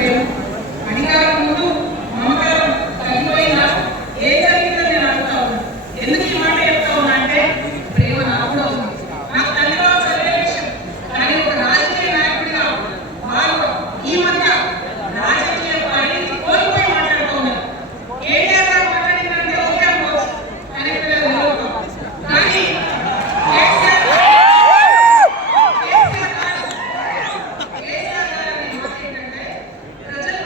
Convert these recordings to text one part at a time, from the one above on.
ప్రేమ అధికారం ముందు మమకారం తగ్గిపోయినా ఏం జరిగిందో నేను అడుగుతా ఉన్నా. ఎందుకు ఈ మాట చెప్తా ఉన్నా అంటే ప్రేమ నాకు కూడా ఉంది. నాకు తల్లిగా సరైన విషయం. కానీ ఒక రాజకీయ నాయకుడిగా వాళ్ళు ఈ మధ్య రాజకీయ పరిణితి కోల్పోయి మాట్లాడుతూ ఉన్నారు. కేటీఆర్ గారు మాట్లాడిందంటే ఓకే అనుకోవచ్చు, కానీ పిల్లలు కానీ ప్రజల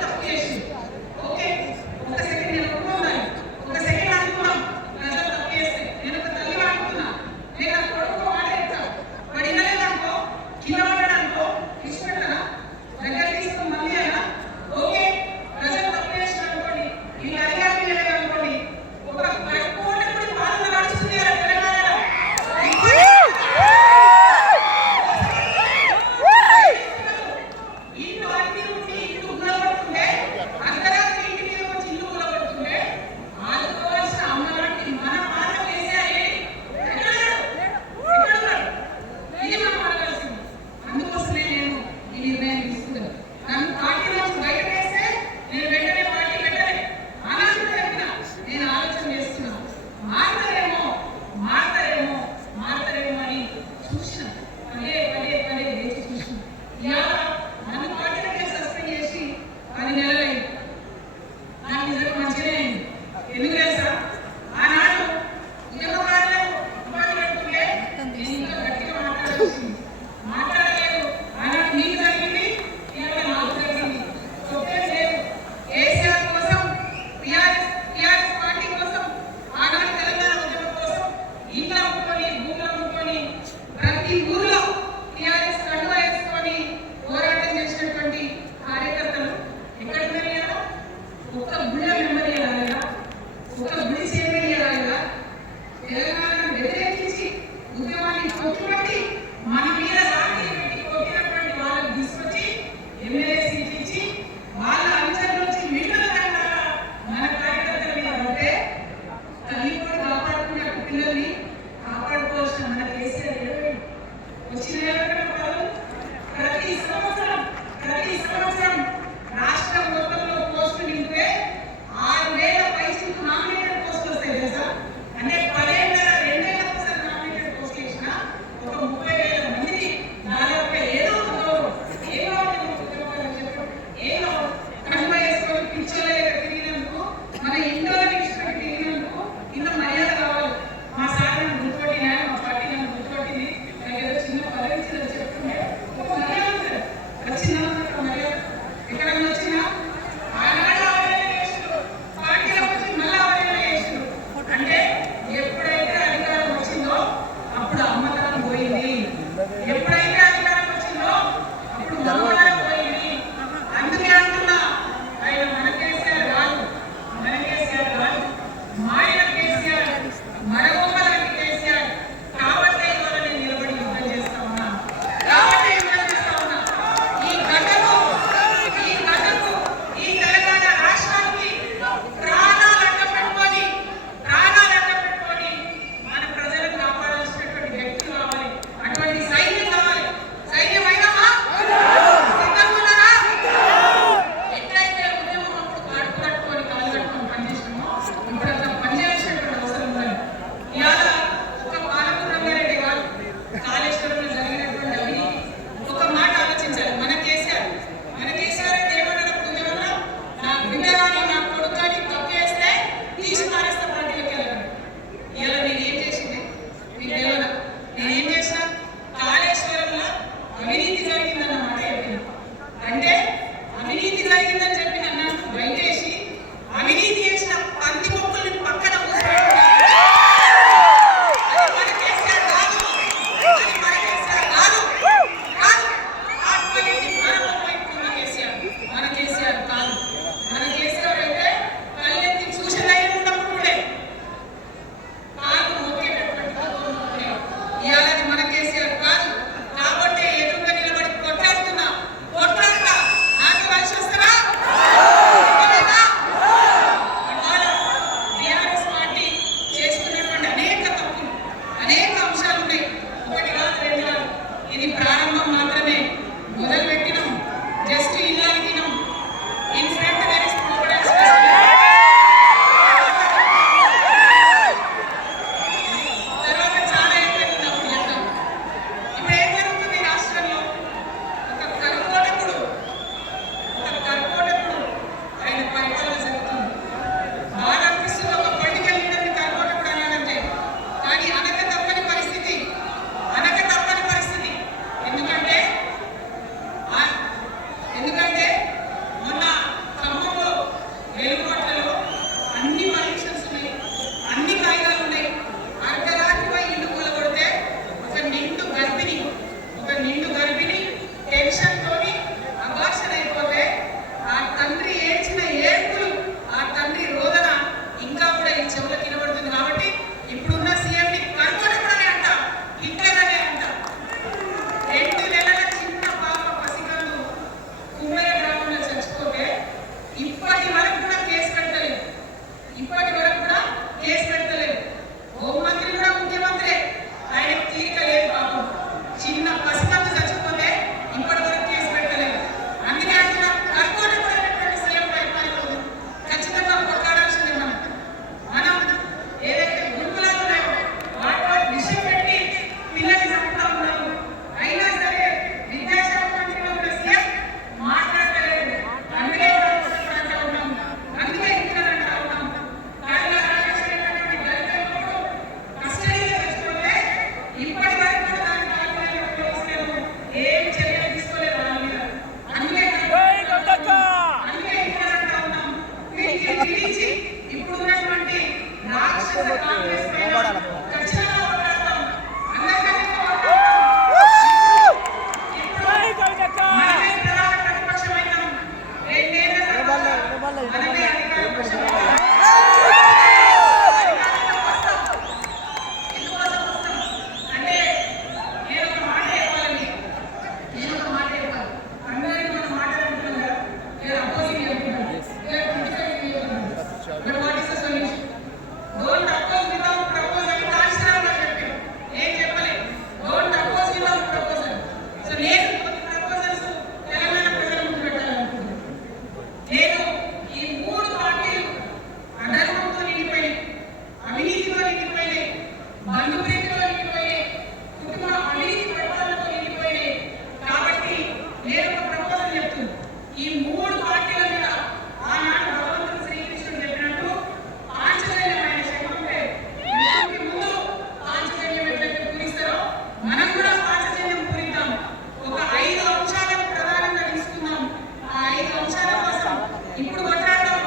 అంశాల కోసం ఇప్పుడు కొట్లాడడం,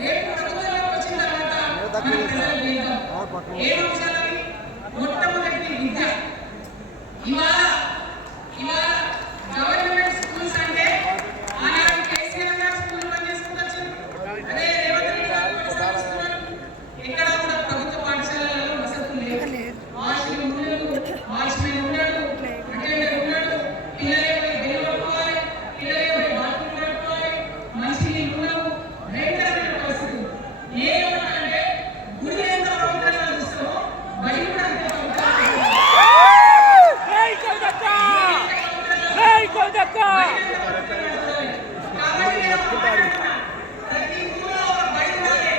రేపు ప్రభుత్వంలోకి వచ్చిన తర్వాత మన ప్రజలకు చేద్దాం. ఏ అంశాలని? మొట్టమొదటి విద్య. ఇవాళ గవర్నమెంట్ స్కూల్స్ అంటే ఆనాడు కేసీఆర్ గారు స్కూల్ పనిచేసుకుంటూ అదే రేవంత్ రెడ్డి గారు కొనసాగిస్తున్నారు. ఎక్కడ కూడా ప్రభుత్వ పాఠశాలలలో వసతులు లేవు. వాష్రూమ్ ఉండదు, వాచ్మెన్ ఉండడు, అటెండర్ ఉండడు, పిల్లలే పోయి బెల్ కొట్టుకోవాలి, పిల్లలే పోయి బాత్రూమ్ కట్టుకోవాలి, మంచి నీళ్ళు ఉండవు, భయంకరమైన పరిస్థితులు. ఏమంటే గుడి ఎంత పవిత్రంగా చూస్తామో బడి కూడా అంతే పవిత్రంగా ప్రతి ఊళ్ళో ఒక బడి ఉండాలి,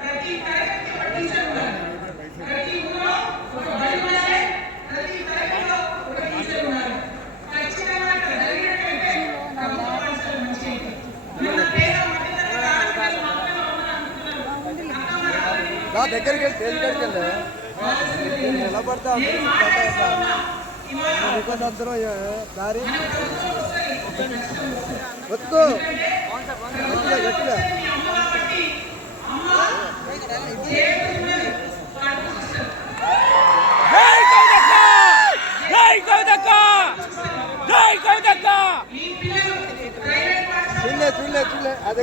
ప్రతి తరగతి ఒక టీచర్ ఉండాలి, ప్రతి ఊళ్ళో ఒక బడి ఉండాలి, ప్రతి తరగతిలో ఒక టీచర్ ఉండాలి. ఖచ్చితంగా ఇక్కడ జరిగినట్లయితే ప్రభుత్వ పాఠశాల మంచి అయితే మన పేద మధ్యతరగతి ఆడపిల్లలు మాత్రమే ఉన్నారని అనుకుంటున్నారు. దగ్గరికి ఎలా పడతా దారి వద్దు గట్టిగా చూడలే అదే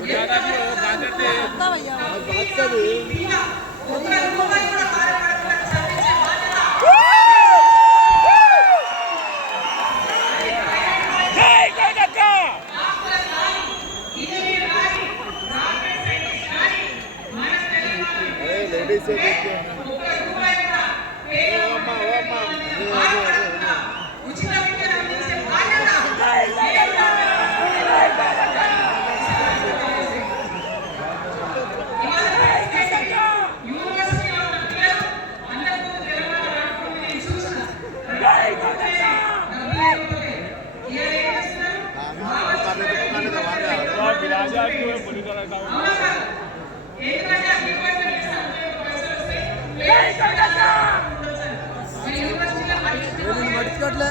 లేడీస్ ఉచిత విద్యను అందించే బాధ్యత యూనివర్సిటీలో ఉన్న పిల్లలు అందరికీ తెలంగాణ రాకపోతే నేను చూసిన పట్టించుకోవట్లే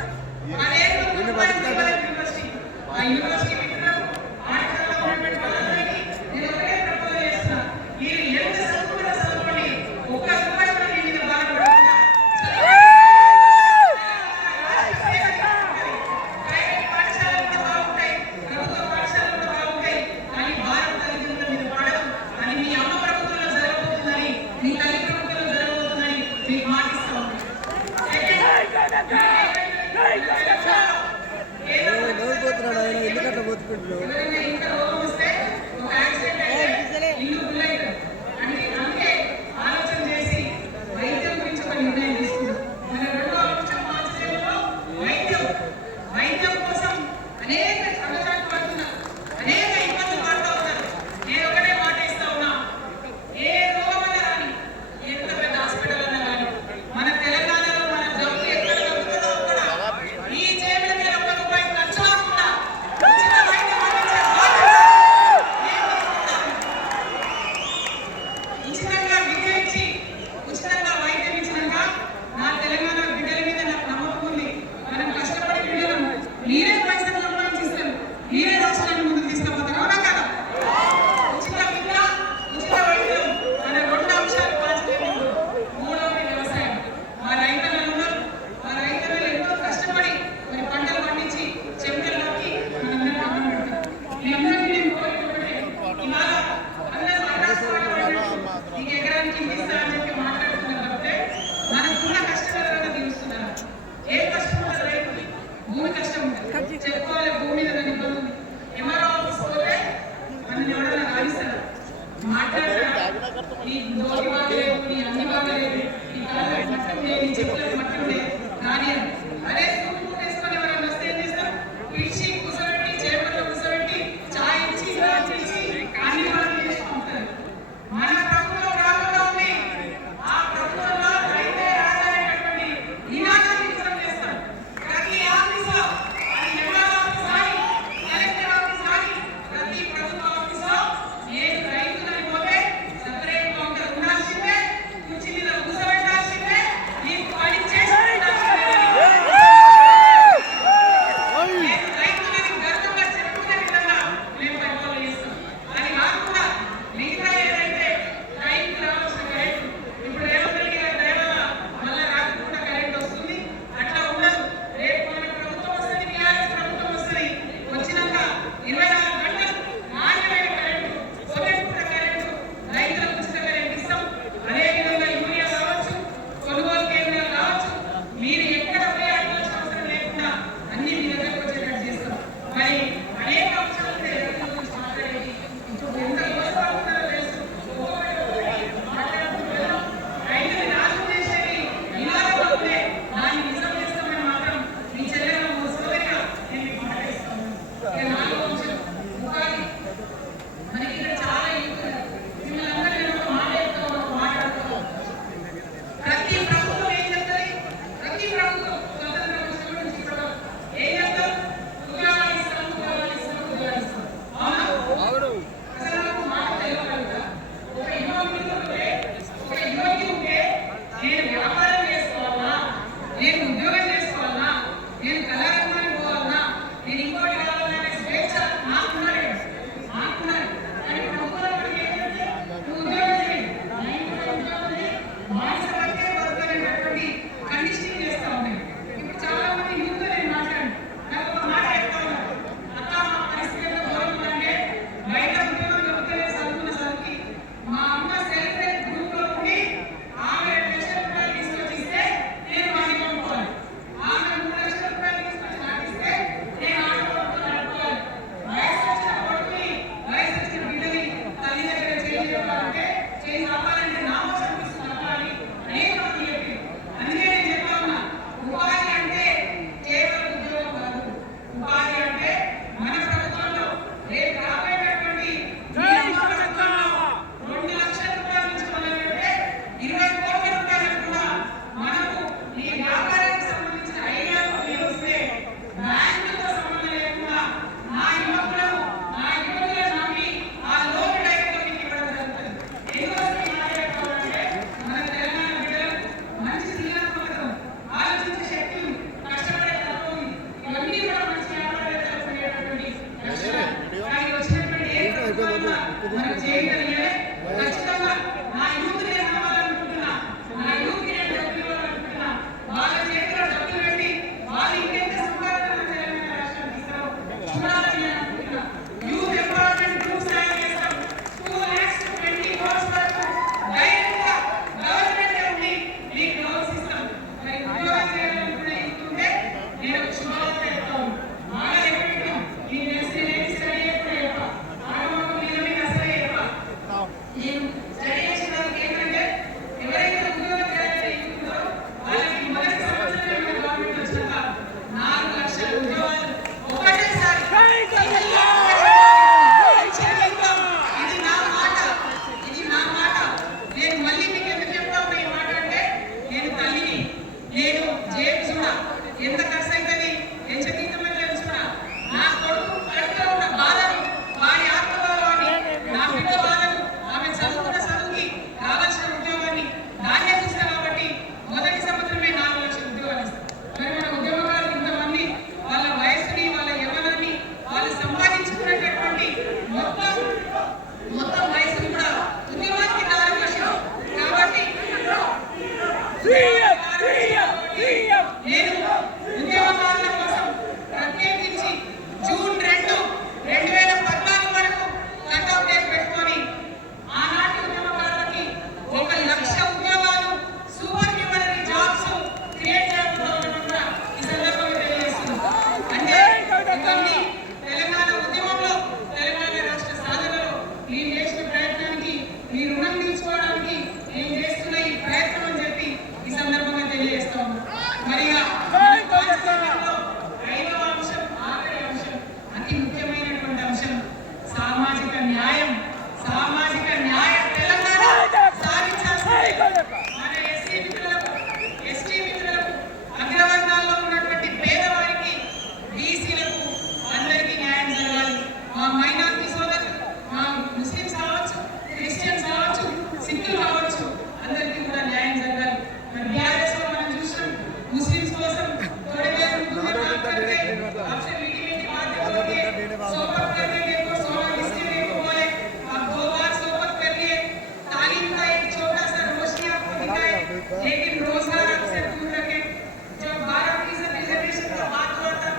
నోరిపోతున్నాడు ఆయన ఎందుకట్లా పోతున్నాడు అసలు నాకు మాట తెలియదు కదా. ఒక యువకుడు ఉంటే, ఒక యువతి ఉంటే నేను వ్యాపారం చేసుకోవాలన్నా, నేను ఉద్యోగం చేసుకోవాలన్నా, నేను కళారంగానికి పోవాలన్నా, నేను ఇంకోటి కావాలన్నా స్వేచ్ఛ నాకున్నది. కానీ ప్రభుత్వం ఏంటంటే నువ్వు ఉద్యోగం చేయి, నేను కూడా ఉద్యోగం చేయి, మానసిక వర్తే బతుకనేటటువంటి కండిషనింగ్ చేస్తూ ఉంటాయి. ఇప్పుడు చాలా మంది యూత్ నేను మాట్లాడాను, నాకు ఒక మాట చెప్తా ఉన్నారు, అక్క మా పరిస్థితి ఎంత ఘోరం ఉందంటే బయట ఉద్యోగం దొరికితే చదువుకున్న చదువుకి మా అమ్మ సెల్ఫ్ హెల్ప్ గ్రూప్ లో ఉండి ఆమె 2 లక్షల రూపాయలు తీసుకొచ్చి ఇస్తే నేను వాడిని కొనుక్కోవాలి, ఆమె 3 లక్షల రూపాయలు తీసుకొచ్చి నాకు ఇస్తే నేను ఆటో కొనుక్కొని నడుపుకోవాలి. వయసు వచ్చిన కొడుకుని, వయసు వచ్చిన బిడ్డని తల్లి దగ్గర చేయాలంటే చేసి ఆపాలంటే నా మోసం తీసుకుని ఆపాలి అనేక మంది చెప్పి. అందుకే నేను చెప్తా ఉన్నా, ఉపాధి అంటే కేవలం ఉద్యోగం కాదు. ఉపాధి అంటే మన ప్రభుత్వంలో రేపు రాబోయేటటువంటి ఈ అమ్మ ప్రభుత్వంలో 2 లక్షల రూపాయల నుంచి మొదలుపెడితే 20 కోట్ల రూపాయలకు కూడా మనకు ఈ వ్యాపారానికి సంబంధించిన ఐడియాలు వస్తే బ్యాంకులతో సంబంధం లేకుండా నా యువకులను, నా యువకులను నమ్మి ఆ లోన్ డైరెక్ట్గా మీకు ఇవ్వడం జరుగుతుంది. ఎందుకోసం మాట్లాడుకోవాలంటే మన తెలంగాణ బిడ్డలకు మంచి సృజనాత్మకత, ఆలోచించే శక్తి, కష్టపడే తత్వం, ఇవన్నీ కూడా మంచి వ్యాపారవేత్తలకు ఉండేటటువంటి లక్షణాలు. కానీ వచ్చినటువంటి ఏ ప్రభుత్వాలన్నా మనకు చేయగలిగే ఖచ్చితంగా నా యూత్ నేను నమ్మాలనుకుంటున్నా, నా యూత్ నేను డబ్బులు ఇవ్వాలనుకుంటున్నా, వాళ్ళ చేతిలో డబ్బులు పెట్టి వాళ్ళు ఇంకెంత సంపాదన మన తెలంగాణ రాష్ట్రానికి ఇస్తారో చూడాలని నేను అనుకుంటున్నా. యూత్ ఎంపవర్మెంట్ గ్రూప్స్ తయారు చేస్తాం. 2 lakhs to 20 crores వరకు డైరెక్ట్ గా గవర్నమెంట్ ఉండి మీకు లోన్స్ ఇస్తాం. మరి ఉద్యోగాలు చేయాలనుకునే యూత్ ఉంటే నేను ఒక శుభవార్త చెప్తాను. బాగా చెప్పినాం, ఈ నేను స్టడీ ఎప్పుడు చెప్ప ఆడవాళ్ళకు మీద అసలే చెప్ప. నేను స్టడీ చేసిన వాళ్ళకి ఏంటంటే ఎవరైతే ఉద్యోగం చేయాలని యూత్ వాళ్ళకి మొదటి సంవత్సరం గవర్నమెంట్ వచ్చినాక 4 లక్షల ఉద్యోగాలు ఒకటేసారి. ఇది నా మాట, ఇది నా మాట. నేను మళ్ళీ మీకు ఎందుకు చెప్తా ఉన్నా ఈ మాట అంటే, నేను తల్లిని, నేను జేబు చూడా ఎంత ఖర్చు అవుతుంది, ఎంత జీతమైన చూడా, నా కొడుకు కడుపులో ఉన్న బాధను, వారి ఆత్మగౌరవాన్ని, నా బిడ్డ బాధను, ఆమె చదువుకున్న చదువుకి కావాల్సిన ఉద్యోగాన్ని దాన్నే చూస్తా. కాబట్టి మొదటి సంవత్సరమే 4 లక్షల ఉద్యోగాలు ఇస్తాం. మరి మన ఉద్యోగకారులు ఇంతమంది వాళ్ళ వయసుని, వాళ్ళ యవ్వనాన్ని, వాళ్ళు సంపాదించుకునేటటువంటి మొత్తం వయసుని కూడా ఉద్యోగానికి 4 లక్షలు. కాబట్టి నేను ఉద్యోగకారుల కోసం ప్రత్యేకించి జూన్ 2, 2014 వరకు కట్ ఆఫ్ డేట్ పెట్టుకొని ఆనాటి ఉద్యోగకారులకి 1 లక్ష ఉద్యోగాలు, సూపర్ హ్యూమనరీ జాబ్స్ క్రియేట్ చేయడం కూడా ఈ సందర్భంగా తెలియజేస్తున్నాను. అంటే ఇవన్నీ తెలంగాణ ఉద్యమంలో, తెలంగాణ రాష్ట్ర సాధనలో నేను చేసిన ప్రయత్నానికి మీ రుణం తీర్చుకోవడానికి నేను చేస్తున్న ఈ ప్రయత్నం అని చెప్పి ఈ సందర్భంగా తెలియజేస్తా ఉన్నాను. మరి ఐదవ అంశం, ఆఖరి అంశం, అతి ముఖ్యమైనటువంటి అంశం సామాజిక న్యాయం. సామాజిక న్యాయం తెలంగాణ సాధించాల్సిందే. మన ఎస్సీ మిత్రులకు, ఎస్టీ మిత్రులకు, అగ్రవర్ణాల్లో ఉన్నటువంటి పేదవారికి, బీసీలకు అందరికీ న్యాయం జరగాలి. మా మైనారిటీ సోదరులు, మా ముస్లిమ్స్ కావచ్చు, క్రిస్టియన్స్ కావచ్చు, సిక్కులు కావచ్చు, అందరికీ కూడా న్యాయం జరగాలి. మరి బీఆర్ఎస్ లో మనం చూసినాం, ముస్లిమ్స్ కోసం थोड़े देर दूर बात करते आपसे मीठी मीठी बातें बोलिए, सोबत करने के को सोना डिस्ट्रिक्ट को बोले, आप 2 बार सोबत कर लिए, तालीम का एक छोटा सा रोशनी आपको दिखाए, लेकिन रोजगार आपसे दूर रखे. जो 12% रिजर्वेशन का बात हुआ था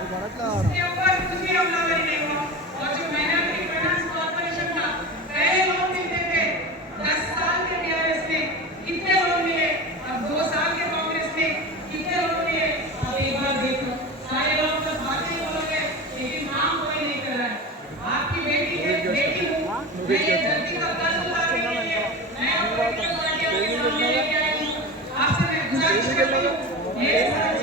उसके ऊपर कुछ भी अमलावरी नहीं हुआ. और जो माइनॉरिटी फाइनेंस कॉर्पोरेशन का पहले लोन मिलते थे 10 साल के बीआरएस में कितने लोन मिले, अब 2 साल के कांग्रेस में कितने लोन मिले, अब एक बार देखो. सारे लोग तो बातें बोलोगे लेकिन काम कोई नहीं कर रहा है. आपकी बेटी है, बेटी हूँ मैं, ये धरती का कर्ज उतारने के लिए मैं आपको पार्टियों के सामने लेके आई हूँ. आपसे मैं गुजारिश करती हूँ, मेरे साथ